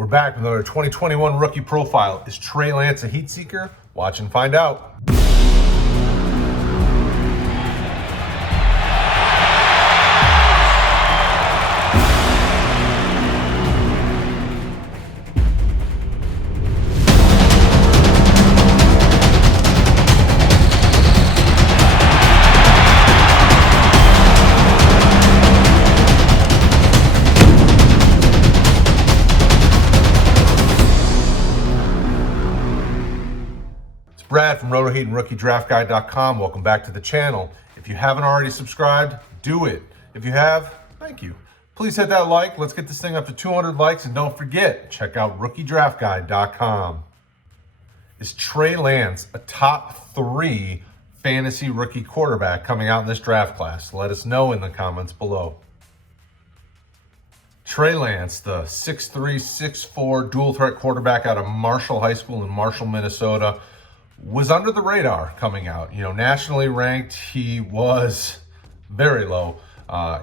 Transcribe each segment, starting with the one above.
We're back with another 2021 rookie profile. Is Trey Lance a heat seeker? Watch and find out. Brad from RotoHeat and RookieDraftGuide.com. Welcome back to the channel. If you haven't already subscribed, do it. If you have, thank you. Please hit that like. Let's get this thing up to 200 likes. And don't forget, check out RookieDraftGuide.com. Is Trey Lance a top 3 fantasy rookie quarterback coming out in this draft class? Let us know in the comments below. Trey Lance, the 6'3", 6'4", dual threat quarterback out of Marshall High School in Marshall, Minnesota, was under the radar coming out. You know, nationally ranked, he was very low.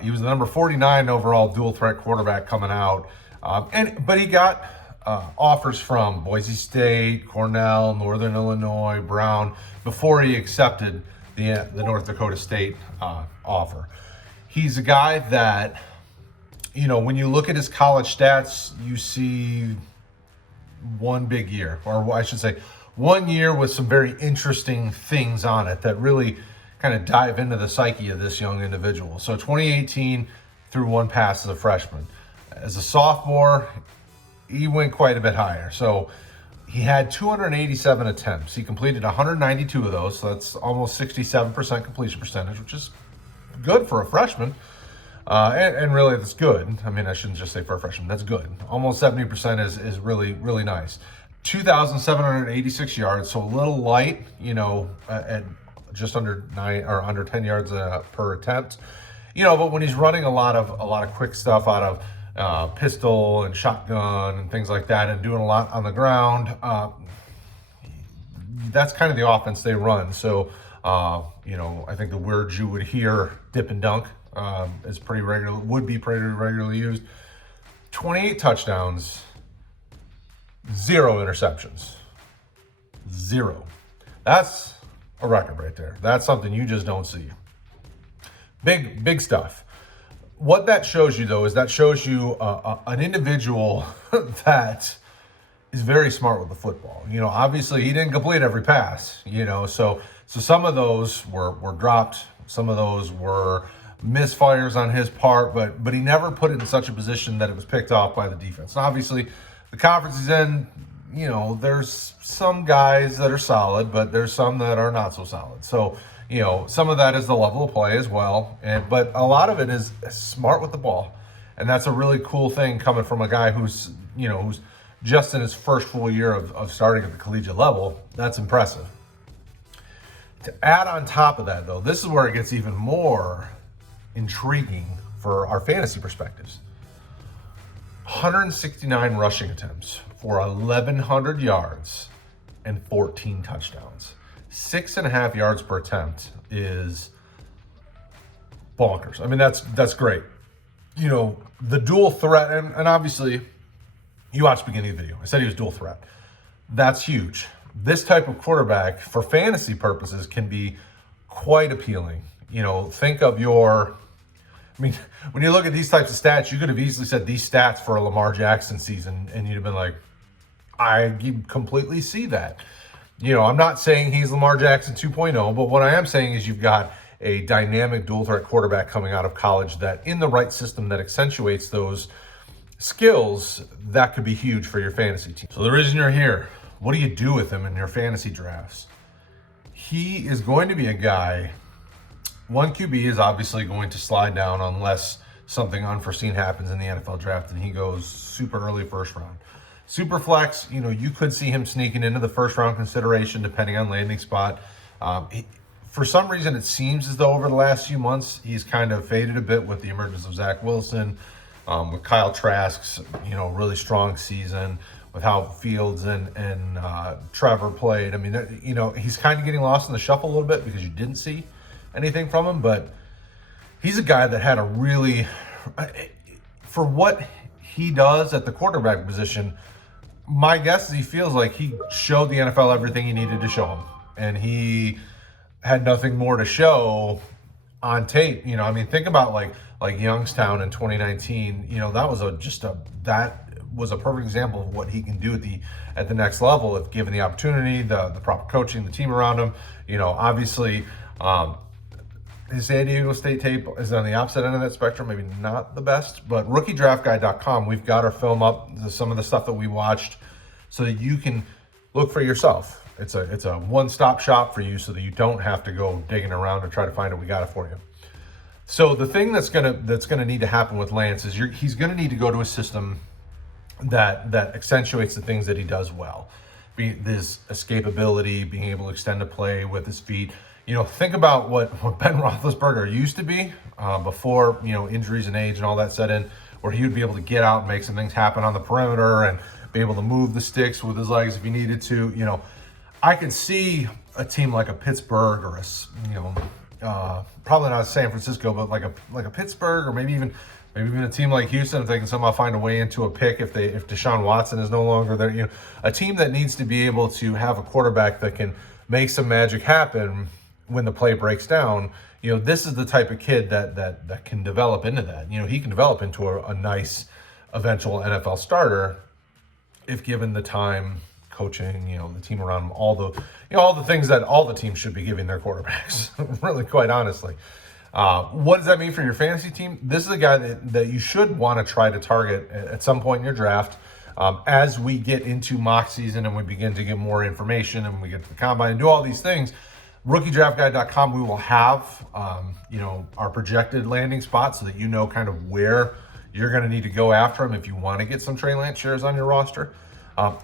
He was the number 49 overall dual threat quarterback coming out. But he got offers from Boise State, Cornell, Northern Illinois, Brown, before he accepted the North Dakota State offer. He's a guy that, you know, when you look at his college stats, you see one big year, or I should say, 1 year with some very interesting things on it that really kind of dive into the psyche of this young individual. So 2018 threw one pass as a freshman. As a sophomore, he went quite a bit higher. So he had 287 attempts. He completed 192 of those. So that's almost 67% completion percentage, which is good for a freshman. And really, that's good. I mean, I shouldn't just say for a freshman. That's good. Almost 70% is really, really nice. 2,786 yards, so a little light, you know, at just under 9 or under 10 yards per attempt, you know. But when he's running a lot of quick stuff out of pistol and shotgun and things like that, and doing a lot on the ground, that's kind of the offense they run. So, you know, I think the words you would hear, dip and dunk, is pretty regular, would be pretty regularly used. 28 touchdowns. 0 interceptions. 0. That's a record right there. That's something you just don't see. Big stuff. What that shows you, though, is that shows you an individual that is very smart with the football. You know, obviously he didn't complete every pass, you know, so some of those were dropped. Some of those were misfires on his part, but he never put it in such a position that it was picked off by the defense. And obviously, the conference is in, you know, there's some guys that are solid, but there's some that are not so solid. So, you know, some of that is the level of play as well. But a lot of it is smart with the ball. And that's a really cool thing coming from a guy who's, you know, who's just in his first full year of starting at the collegiate level. That's impressive. To add on top of that, though, this is where it gets even more intriguing for our fantasy perspectives. 169 rushing attempts for 1,100 yards and 14 touchdowns. 6.5 yards per attempt is bonkers. I mean, that's great. You know, the dual threat, and obviously, you watched the beginning of the video. I said he was dual threat. That's huge. This type of quarterback, for fantasy purposes, can be quite appealing. You know, think of I mean, when you look at these types of stats, you could have easily said these stats for a Lamar Jackson season, and you'd have been like, I completely see that. You know, I'm not saying he's Lamar Jackson 2.0, but what I am saying is you've got a dynamic dual threat quarterback coming out of college that, in the right system that accentuates those skills, that could be huge for your fantasy team. So the reason you're here, what do you do with him in your fantasy drafts? He is going to be a guy. One QB is obviously going to slide down unless something unforeseen happens in the NFL draft and he goes super early first round. Super flex, you know, you could see him sneaking into the first round consideration depending on landing spot. For some reason, it seems as though over the last few months, he's kind of faded a bit with the emergence of Zach Wilson, with Kyle Trask's, you know, really strong season, with how Fields and Trevor played. I mean, you know, he's kind of getting lost in the shuffle a little bit because you didn't see anything from him, but he's a guy that had a really, for what he does at the quarterback position, my guess is he feels like he showed the NFL everything he needed to show him, and he had nothing more to show on tape. I mean, think about like Youngstown in 2019. That was a perfect example of what he can do at the next level if given the opportunity, the proper coaching, the team around him. Obviously, his San Diego State tape is on the opposite end of that spectrum, maybe not the best, but rookiedraftguide.com, we've got our film up, some of the stuff that we watched, so that you can look for yourself. It's a one-stop shop for you so that you don't have to go digging around and try to find it. We got it for you. So the thing that's gonna need to happen with Lance is he's gonna need to go to a system that accentuates the things that he does well. This escapability, being able to extend a play with his feet. Think about what Ben Roethlisberger used to be before, injuries and age and all that set in, where he would be able to get out and make some things happen on the perimeter and be able to move the sticks with his legs if he needed to. I could see a team like a Pittsburgh or probably not San Francisco, but like a Pittsburgh, or maybe even a team like Houston, if they can somehow find a way into a pick if Deshaun Watson is no longer there. A team that needs to be able to have a quarterback that can make some magic happen when the play breaks down. This is the type of kid that can develop into that. He can develop into a nice eventual NFL starter if given the time, coaching, the team around him, all the things that all the teams should be giving their quarterbacks, really, quite honestly. What does that mean for your fantasy team? This is a guy that you should want to try to target at some point in your draft. As we get into mock season and we begin to get more information and we get to the combine and do all these things, rookiedraftguide.com, we will have our projected landing spot so that kind of where you're going to need to go after him if you want to get some Trey Lance shares on your roster.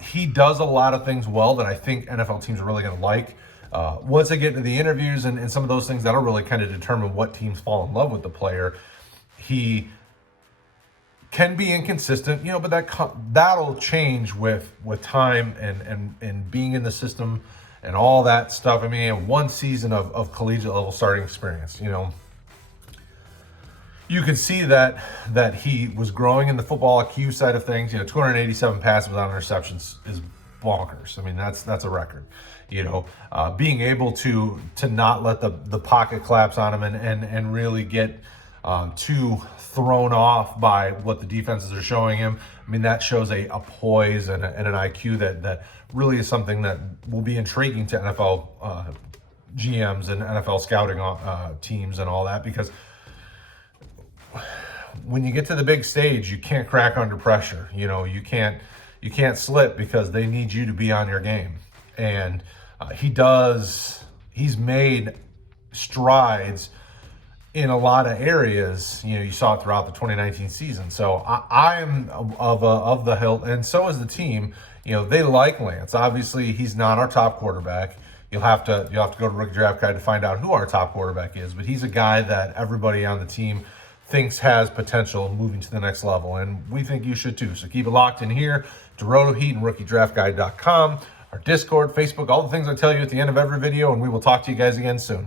He does a lot of things well that I think NFL teams are really going to like. Once they get into the interviews and some of those things, that'll really kind of determine what teams fall in love with the player. He can be inconsistent, but that'll change with time and being in the system and all that stuff. I mean, one season of collegiate level starting experience, you can see that he was growing in the football IQ side of things. 287 passes without interceptions is bonkers. I mean, that's a record. Being able to not let the pocket collapse on him and really get too thrown off by what the defenses are showing him. I mean, that shows a poise and an IQ that really is something that will be intriguing to NFL GMs and NFL scouting teams and all that, because when you get to the big stage, you can't crack under pressure. You can't slip because they need you to be on your game. And he's made strides in a lot of areas. You saw it throughout the 2019 season. So I am of the hilt, and so is the team. They like Lance. Obviously, he's not our top quarterback. You'll have to go to Rookie Draft Guide to find out who our top quarterback is. But he's a guy that everybody on the team thinks has potential moving to the next level, and we think you should too. So keep it locked in here to Roto Heat and rookiedraftguide.com, our Discord, Facebook, all the things I tell you at the end of every video, and we will talk to you guys again soon.